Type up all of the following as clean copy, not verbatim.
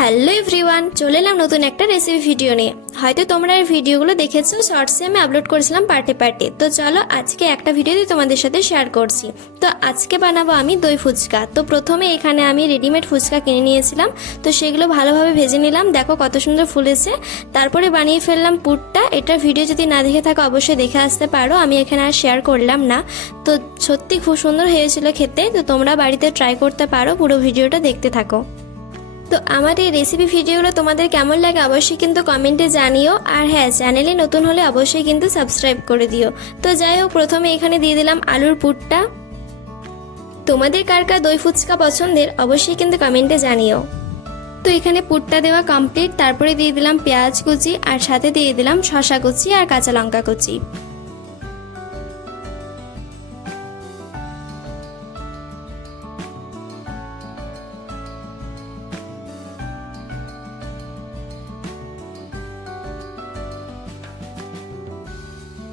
Hello everyone, চলে এলাম নতুন একটা রেসিপি ভিডিও নিয়ে। হয়তো তোমরা এই ভিডিওগুলো দেখেছো, শর্টসে আমি আপলোড করেছিলাম পার্টে পার্টে। তো চলো আজকে একটা ভিডিওতে তোমাদের সাথে শেয়ার করছি। তো আজকে বানাবো আমি দই ফুচকা। তো প্রথমে এখানে আমি রেডিমেড ফুচকা কিনে নিয়েছিলাম, তো সেগুলো ভালোভাবে ভেজে নিলাম। দেখো কত সুন্দর ফুলেছে। তারপরে বানিয়ে ফেললাম পুরটা। এটার ভিডিও যদি না দেখে থাকো অবশ্যই দেখে আসতে পারো, আমি এখানে আর শেয়ার করলাম না। তো সত্যি খুব সুন্দর হয়েছিল খেতে। তো তোমরা বাড়িতে ট্রাই করতে পারো, পুরো ভিডিওটা দেখতে থাকো। তো আমার এই রেসিপি ভিডিওগুলো তোমাদের কেমন লাগে অবশ্যই কিন্তু কমেন্টে জানিও। আর হ্যাঁ, চ্যানেলে নতুন হলে অবশ্যই কিন্তু সাবস্ক্রাইব করে দিও। তো যাই হোক, প্রথমে এখানে দিয়ে দিলাম আলুর পুরটা। তোমাদের কার কার দই ফুচকা পছন্দের অবশ্যই কিন্তু কমেন্টে জানিও। তো এখানে পুরটা দেওয়া কমপ্লিট। তারপরে দিয়ে দিলাম পেঁয়াজ কুচি, আর সাথে দিয়ে দিলাম শসা কুচি আর কাঁচা লঙ্কা কুচি।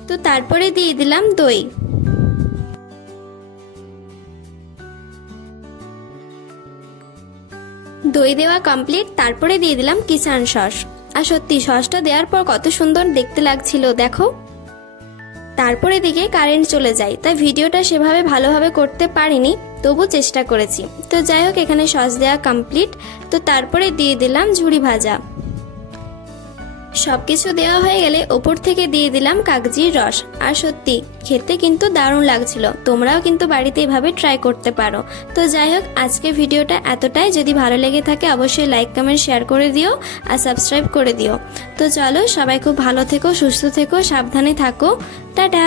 তো তারপরে দিয়ে দিলাম দই। দই দেওয়া কমপ্লিট। তারপরে দিয়ে দিলাম কিষান সস। আর সত্যি সসটা দেওয়ার পর কত সুন্দর দেখতে লাগছিল দেখো। তারপরে দিকে কারেন্ট চলে যায়, তাই ভিডিওটা সেভাবে ভালোভাবে করতে পারিনি, তবু চেষ্টা করেছি। তো যাই হোক, এখানে সস দেওয়া কমপ্লিট। তো তারপরে দিয়ে দিলাম ঝুরি ভাজা। সবকিছু দেওয়া হয়ে গেলে ওপর থেকে দিয়ে দিলাম কাগজির রস। আর সত্যি খেতে কিন্তু দারুণ লাগছিল। তোমরাও কিন্তু বাড়িতে এভাবে ট্রাই করতে পারো। তো যাই হোক, আজকে ভিডিওটা এতটাই। যদি ভালো লেগে থাকে অবশ্যই লাইক কমেন্ট শেয়ার করে দিও আর সাবস্ক্রাইব করে দিও। তো চলো, সবাই খুব ভালো থেকো, সুস্থ থেকো, সাবধানে থাকো। টাটা।